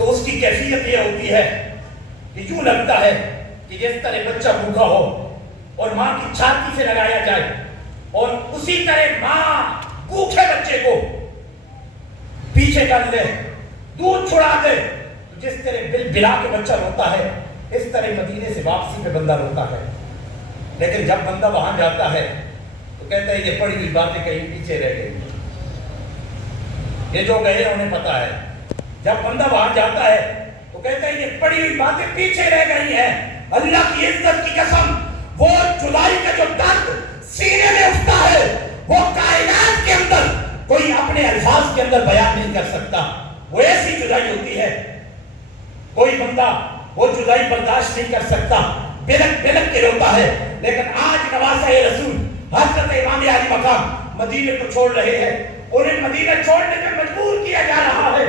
تو اس کی کیفیت یہ ہوتی ہے کہ یوں لگتا ہے کہ جس طرح بچہ بھوکا ہو اور ماں کی چھاتی سے لگایا جائے اور اسی طرح ماں بھوکے بچے کو پیچھے کر لے، دودھ چھڑا دے، تو جس طرح بل بلا کے بچہ روتا ہے اس طرح مدینے سے واپسی پہ بندہ روتا ہے۔ لیکن جب بندہ وہاں جاتا ہے تو کہتا ہے یہ پڑی ہوئی باتیں کہیں پیچھے رہ گئی، یہ جو گئے انہیں پتا ہے۔ جب بندہ وہاں جاتا ہے تو کہتا ہے یہ پڑی ہوئی باتیں پیچھے رہ گئی ہیں۔ اللہ کی عزت کی قسم، وہ جدائی کا جو درد سینے میں اٹھتا ہے وہ کائنات کے اندر کوئی اپنے الفاظ کے اندر بیان نہیں کر سکتا۔ وہ ایسی جدائی ہوتی ہے، کوئی بندہ وہ جدائی برداشت نہیں کر سکتا، بلک بلک کے روتا ہے۔ لیکن آج نواسہ رسول حضرت امام علی مقام مدینے کو چھوڑ رہے ہیں، انہیں مدینہ چھوڑنے پہ مجبور کیا جا رہا ہے۔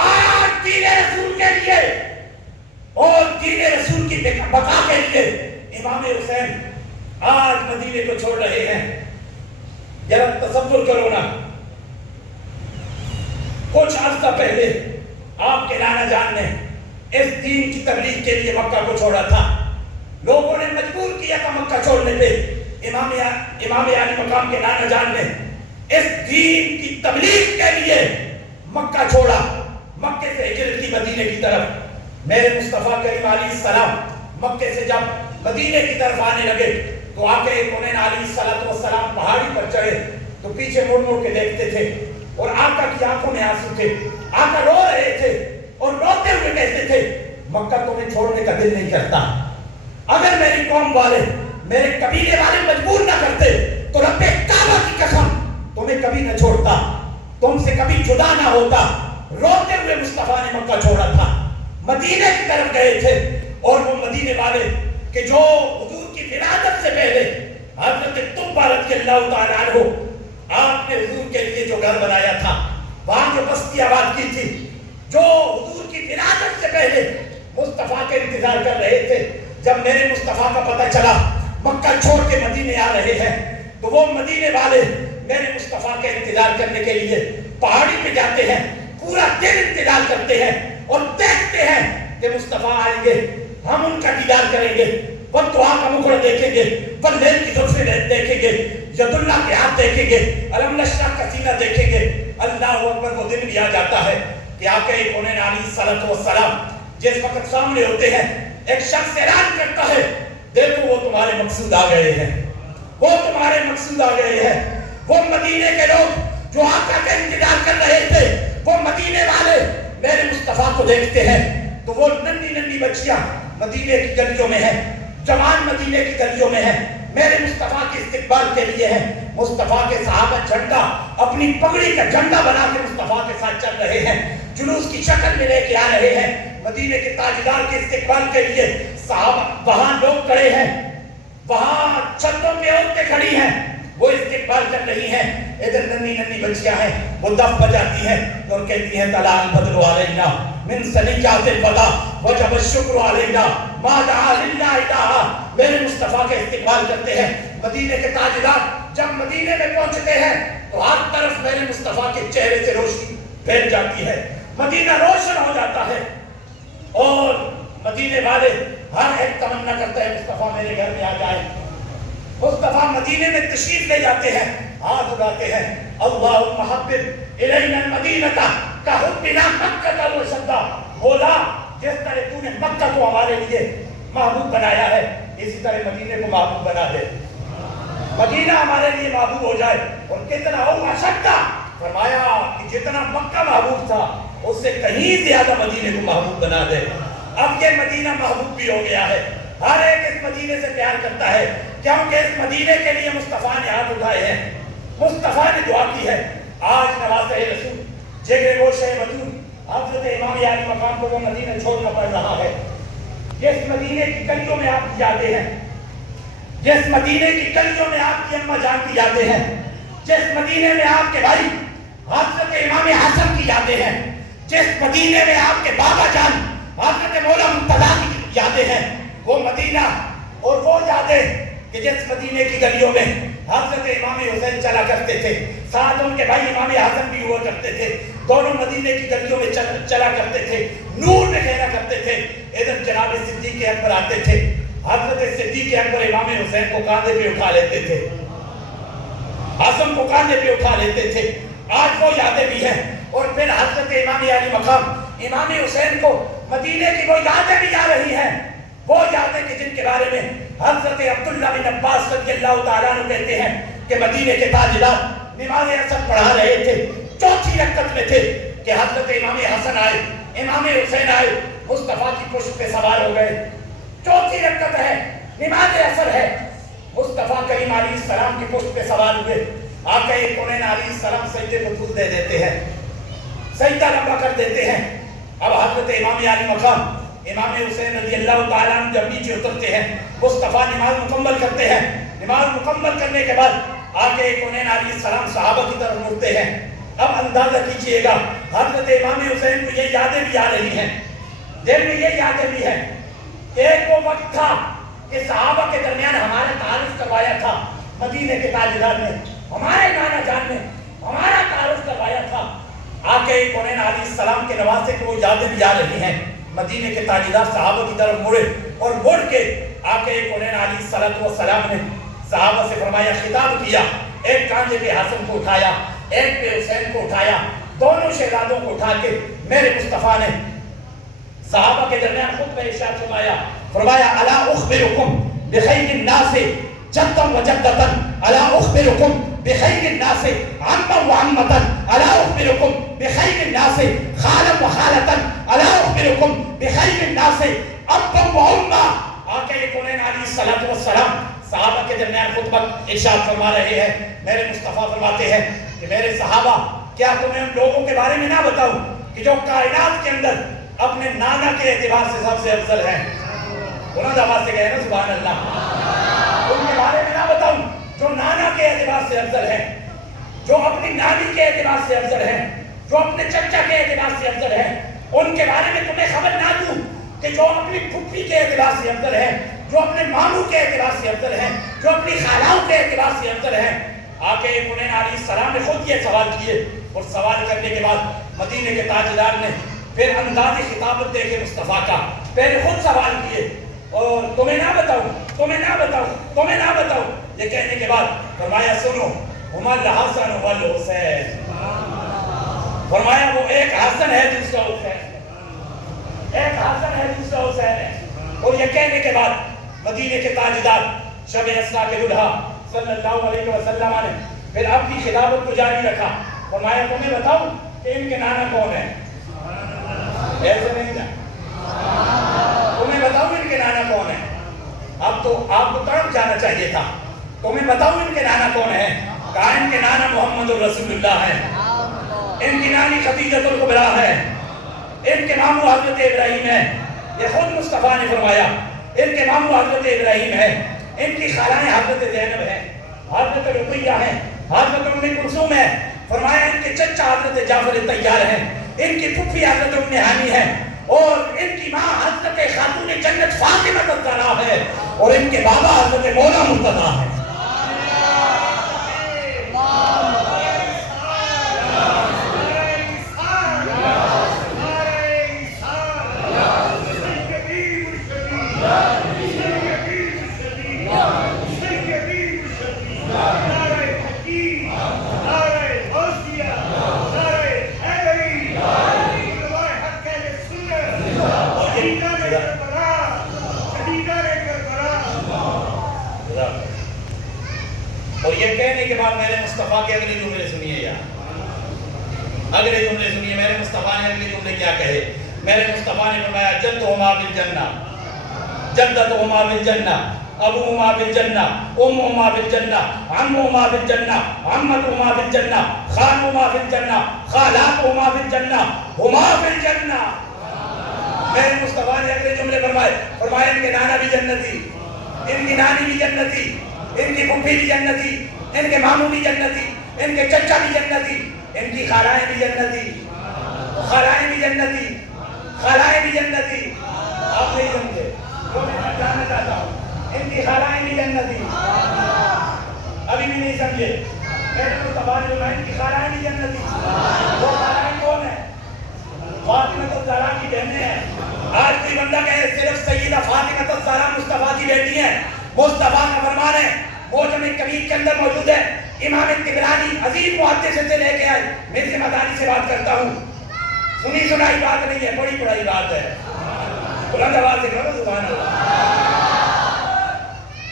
آج دین رسول کے لیے اور دین رسول کی بقا کے لیے امام حسین آج مدینے کو چھوڑ رہے ہیں۔ ذرا تصور کرو نا، کچھ عرصہ پہلے آپ کے نانا جان نے اس دین کی تبلیغ کے لیے مکہ کو چھوڑا تھا، لوگوں نے مجبور کیا تھا مکہ چھوڑنے پہ۔ امام علی مقام کے نانا جان نے اس دین کی تبلیغ کے لیے مکہ چھوڑا، مکے سے ہجرت کی مدینے کی طرف۔ میرے مصطفیٰ کریم علیہ السلام مکے سے جب مدینے کی طرف آنے لگے تو آقا کونین علیہ السلام پہاڑی پر چڑھے تو پیچھے مڑ مڑ کے دیکھتے تھے اور آقا کی آنکھوں میں آنسو تھے، آقا رو رہے تھے اور روتے ہوئے کہتے تھے مکہ تمہیں چھوڑنے کا دل نہیں کرتا، اگر میری قوم والے میرے قبیلے والے مجبور نہ کرتے تو رب کعبہ کی قسم تمہیں کبھی نہ چھوڑتا، تم سے کبھی جدا نہ ہوتا۔ روتے ہوئے مصطفیٰ نے مکہ چھوڑا تھا، مدینے کی طرف گئے تھے، اور وہ مدینے والے کہ جو حضور کی ولادت سے پہلے حضرت طب رضی اللہ تعالیٰ عنہ آپ نے حضور کے لیے جو گھر بنایا تھا، وہاں جو بستی آباد کی تھی، جو حضور کی ولادت سے پہلے مصطفیٰ کے انتظار کر رہے تھے، جب میرے مصطفیٰ کا پتہ چلا مکہ چھوڑ کے مدینے آ رہے ہیں تو وہ مدینے والے میرے مصطفیٰ کے انتظار کرنے کے لیے پہاڑی پہ جاتے ہیں، پورا دن انتظار کرتے ہیں اور دیکھتے ہیں کہ مصطفیٰ آئیں گے، ہم ان کا دیدار کریں گے، وہ دعا کا مکھڑا دیکھیں گے، وہ لیل کی زلفیں دیکھیں گے، ید اللہ کے ہاتھ دیکھیں گے، علم نشرح کا سینہ دیکھیں گے۔ اللہ اکبر، وہ دن بھی آ جاتا ہے کہ آقا کونین علیہ السلام جس وقت سامنے ہوتے ہیں ایک شخص اعلان کرتا ہے دیکھو وہ تمہارے مقصود آ گئے ہیں، وہ تمہارے مقصود آ گئے ہیں۔ وہ مدینے کے لوگ جو آقا کا انتظار کر رہے تھے، وہ مدینے والے میرے مصطفیٰ کو دیکھتے ہیں تو وہ ننھی ننھی بچیاں مدینے کی گلیوں میں ہیں، جوان مدینے کی گلیوں میں ہیں، میرے مصطفیٰ کے استقبال کے لیے ہیں۔ مصطفیٰ کے صحابہ جھنڈا اپنی پگڑی کا جھنڈا بنا کے مصطفیٰ کے ساتھ چل رہے ہیں، جلوس کی شکل میں لے کے آ رہے ہیں مدینے کے تاجدار کے استقبال کے لیے۔ صحابہ وہاں لوگ کھڑے ہیں، وہاں چھتوں پہ عورتیں کھڑی ہیں، وہ استقبال کر رہی ہیں، ادھر ننھی ننھی بچیاں ہیں، وہ دف بجاتی ہیں اور کہتی ہیں طلع البدر علینا من ثنیات الوداع وجب الشکر علینا ما دعا للہ الہا۔ میرے مصطفیٰ کے استقبال کرتے ہیں مدینے کے تاجدار۔ جب مدینے میں پہنچتے ہیں تو ہر طرف میرے مصطفیٰ کے چہرے سے روشنی پھیل جاتی ہے، مدینہ روشن ہو جاتا ہے، اور مدینے والے ہر ایک تمنا کرتا ہے مصطفیٰ میرے گھر میں آ جائے۔ مصطفیٰ مدینے میں تشریف لے جاتے ہیں، ہاتھ اٹھاتے ہیں، اللہم حبب الینا المدینہ کحبنا مکہ وشدہ۔ مولا جس طرح تو نے مکہ کو ہمارے لیے محبوب بنایا ہے اسی طرح مدینے کو محبوب بنا دے، مدینہ ہمارے لیے محبوب ہو جائے۔ اور کتنا ہو اشدہ، فرمایا کہ جتنا مکہ محبوب تھا اس سے کہیں زیادہ مدینے کو محبوب بنا دے۔ اب یہ مدینہ محبوب بھی ہو گیا ہے، ہر ایک اس مدینے سے پیار کرتا ہے، کیونکہ اس مدینے کے لیے مصطفیٰ نے ہاتھ اٹھائے ہیں، مصطفیٰ نے دعا کی ہے۔ آج نواسہ رسول جگہ گوشہ بطول حضرت امام علی مقام کو وہ مدینہ چھوڑنا پڑ رہا ہے۔ جس مدینے کی گلیوں میں آپ کی یادیں ہیں، جس مدینے کی گلیوں میں آپ کی اماں جان کی یادیں ہیں، جس مدینے میں آپ کے بھائی حضرت امام حسن کی یادیں ہیں، جس مدینے میں آپ کے بابا جان حضرت مولا مرتضیٰ کی یادیں ہیں، وہ مدینہ اور وہ یادیں کہ جس مدینے کی گلیوں میں حضرت امام حسین چلا کرتے تھے، ساتھ ان کے بھائی امام حسن بھی ہوا کرتے تھے، دونوں مدینے کی گلیوں میں چلا کرتے تھے، نور تھے ادھر جناب صدیق اکبر آتے تھے، حضرت صدیق اکبر امام حسین کو کاندھے پہ اٹھا لیتے تھے، حسن کو کاندھے پہ اٹھا لیتے تھے، آج وہ یادیں بھی ہیں۔ اور پھر حضرت امام علی مقام امام حسین کو مدینے کی وہ یادیں بھی آ رہی ہیں، وہ یادیں کہ جن کے بارے میں حضرت عبداللہ بن عباس رضی اللہ تعالیٰ عنہ کہتے ہیں کہ مدینے کے تاجدار نماز عصر پڑھا رہے تھے، چوتھی رکعت میں تھے کہ حضرت امام حسن آئے، امام حسین آئے، مصطفیٰ کی پشت پہ سوار ہو گئے، چوتھی رکعت ہے، نماز عصر ہے، مصطفیٰ کریم علیہ السلام کی پشت پہ سوار ہوئے، آقا کونین علیہ السلام سجدے کو طول دے دیتے ہیں، سجدہ لمبا کر دیتے ہیں۔ اب حضرت امام علی مقام امام حسین رضی اللہ تعالیٰ عنہ جب نیچے اترتے ہیں، مصطفیٰ نماز مکمل کرتے ہیں، نماز مکمل کرنے کے بعد آقا کونین علیہ السلام صحابہ کی طرف مڑتے ہیں۔ اب اندازہ کیجئے گا حضرت امام حسین کو یہ یادیں بھی آ رہی ہیں، دل میں یہ یادیں بھی ہیں کہ ایک وہ وقت تھا کہ صحابہ کے درمیان ہمارا تعارف کروایا تھا مدینے کے تاجدار نے، ہمارے نانا جان نے ہمارا تعارف کروایا تھا۔ آقا کونین علیہ السلام کے نواسے کو وہ یادیں بھی آ رہی ہیں۔ مدینے کے تاجدار صحابہ کی طرف مڑے اور مڑ کے آقا کونین علیہ السلام نے صحابہ سے فرمایا، خطاب کیا، ایک کاندھے پہ حسن کو اٹھایا، ایک پہ حسین کو اٹھایا، دونوں شہزادوں کو اٹھا کے میرے مصطفیٰ نے صحابہ کے درمیان خطبہ ارشاد فرمایا الا اخبرکم بخیر الناس جدا و جدتا، الا اخبرکم بخیر الناس عما و عمتا، الا اخبرکم بخیر الناس خالا و خالتا، الا اخبرکم بخیر الناس ابا و اما۔ آقا کونین علیہ السلام صحابہ کے درمیان خطبہ ارشاد فرما رہے ہیں، میرے مصطفیٰ فرماتے ہیں کہ میرے صحابہ کیا تمہیں ان لوگوں کے بارے میں نہ بتاؤں کہ جو کائنات کے اندر اپنے نانا کے اعتبار سے سب سے افضل ہیں؟ بلند آواز سے کہے نا سبحان اللہ۔ ان کے بارے میں نہ بتاؤں جو نانا کے اعتبار سے افضل ہیں، جو اپنی نانی کے اعتبار سے افضل ہیں، جو اپنے چچا کے اعتبار سے افضل ہیں؟ ان کے بارے میں تمہیں خبر نہ دوں کہ جو اپنی پھپھی کے اعتبار سے افضل ہیں، جو اپنے ماموں کے اعتبار سے افضل ہیں، جو اپنی خالاؤں کے اعتبار سے افضل ہیں؟ آقا کونین علیہ السلام نے خود یہ سوال کیے، اور سوال کرنے کے بعد مدینے کے تاجدار نے پھر انداز خطابت دیکھے مصطفیٰ کا، پہلے خود سوال کیے، اور تمہیں نہ بتاؤں، تمہیں نہ بتاؤں، تمہیں نہ بتاؤں، یہ کہنے کے بعد فرمایا سنو، ہما الحسن والحسین، فرمایا وہ ایک حسن ہے دوسرا حسین ہے، ایک حسن ہے دوسرا حسین ہے۔ اور یہ کہنے کے بعد مدینے کے تاجدار شب اسرا کے دلہا صلی اللہ علیہ وسلم نے پھر اپنی خطابت کو جاری رکھا، فرمایا تمہیں بتاؤں کہ ان کے نانا کون ہیں؟ ایسے نہیں جا، تمہیں بتاؤں ان کے نانا کون ہیں؟ اب تو آپ کو تڑپ جانا چاہیے تھا، تمہیں بتاؤں ان کے نانا کون ہیں؟ کہا ان کے نانا محمد الرسول اللہ ہے، ان کی نانی خدیجۃ الکبریٰ ہے، ان کے ماموں حضرت ابراہیم ہے، یہ خود مصطفیٰ نے فرمایا ان کے ماموں حضرت ابراہیم ہے، ان کی خالائیں حضرت زینب ہیں، حضرت رقیہ ہیں، حضرت ام کلثوم ہے، فرمایا ان کے چچا حضرت جعفر طیار ہیں، ان کی پھپھی حضرت ام ہانی ہے، اور ان کی ماں حضرت خاتون جنت فاطمہ الزہرا ہے، اور ان کے بابا حضرت مولا مرتضیٰ ہے۔ اور یہ کہنے کے بعد میرے مصطفیٰ کے اگلی جملے سنیے یار، اگلے جملے سنیے، میرے مصطفیٰ نے اگلی جملے کیا کہے؟ میرے مصطفیٰ نے فرمایا جدہما بالجنہ، جدتہما بالجنہ، ابوہما بالجنہ، امہما بالجنہ، عمہما بالجنہ، عمتہما بالجنہ، خالہما بالجنہ، خالاتہما بالجنہ، ہما بالجنہ۔ میرے مصطفیٰ نے اگلے جملے فرمائے ان کے نانا بھی جنتی، ان کی نانی بھی جنتی، ان کی پھپھی بھی جنتی، ان کے ماموں بھی جنتی، ان کے چچا بھی جنتی، ان کی خالائیں بھی جنتی، خالائیں بھی جنتی، خالائیں بھی جنتی۔ آپ نہیں سمجھے جو میں جاننا چاہتا ہوں، ان کی خالائیں بھی جنتی، ابھی بھی نہیں سمجھے؟ میرے مصطفیٰ نے ان کی خالائیں بھی جنتی، وہ خالائیں کون ہیں؟ فاطمہ الزہرا کی بہنیں ہیں۔ آج بھی مصطفیٰ کا فرمان ہے موجم کبیر کے اندر موجود ہے. امام طبرانی عظیم محدث سے لے کے آئے. میں سے مدانی سے بات کرتا ہوں, سنی سنائی بات نہیں ہے, بڑی بڑی بات ہے. بلند آواز سے کہو سبحان اللہ.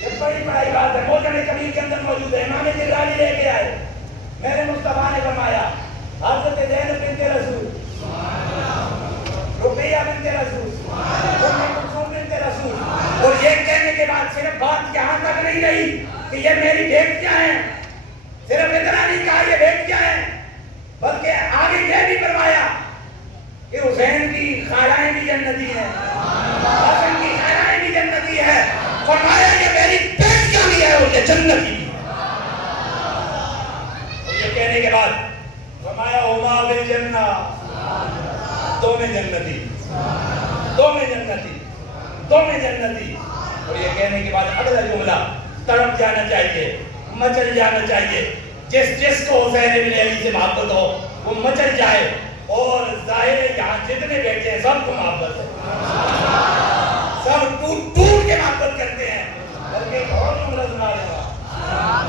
یہ بڑی بڑی بات ہے. موجم کبیر کے اندر موجود ہے. امام طبرانی لے کے آئے. میرے مصطفیٰ نے فرمایا حضرت زینب بنت رسول, رقیہ بنت رسول, ام کلثوم بنت رسول, اور یہ کہنے کے بعد صرف بات یہاں تک نہیں رہی کہ یہ میری بیٹیاں ہیں, صرف اتنا نہیں کہا یہ بیٹیاں ہیں, بلکہ آگے یہ بھی فرمایا کہ حسین کی خالائیں بھی جنتی ہیں, حسن کی خالائیں بھی جنتی ہیں. فرمایا یہ میری بیٹیاں بھی ہیں اور یہ جنتی بھی. یہ کہنے کے بعد فرمایا ہما بالجنہ, دو میں جنتی, دو میں جنتی, دو میں جنتی. اور یہ کہنے کے بعد اگلا جملہ تڑپ جانا چاہیے, مچل جانا چاہیے. جس کو حسین ابن علی سے محبت ہو وہ مچل جائے, اور ظاہر ہے یہاں جتنے بیٹھے ہیں سب کو محبت ہے, سب ٹوٹ ٹوٹ کے محبت کرتے ہیں. بلکہ ایک اور جملہ سنا دے گا,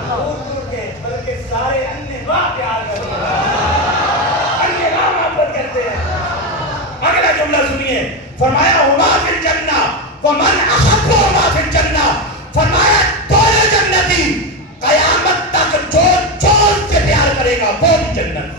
ٹوٹ ٹوٹ کے بلکہ سارے انہیں واہ پیار کرتے ہیں, انہیں واہ محبت کرتے ہیں. اگلا جملہ سنیے, فرمایا ہما فی الجنہ ومن احبہما فی الجنہ. فرمایا دونوں جنتی, قیامت تک جو سے پیار کرے گا وہ بھی جنت.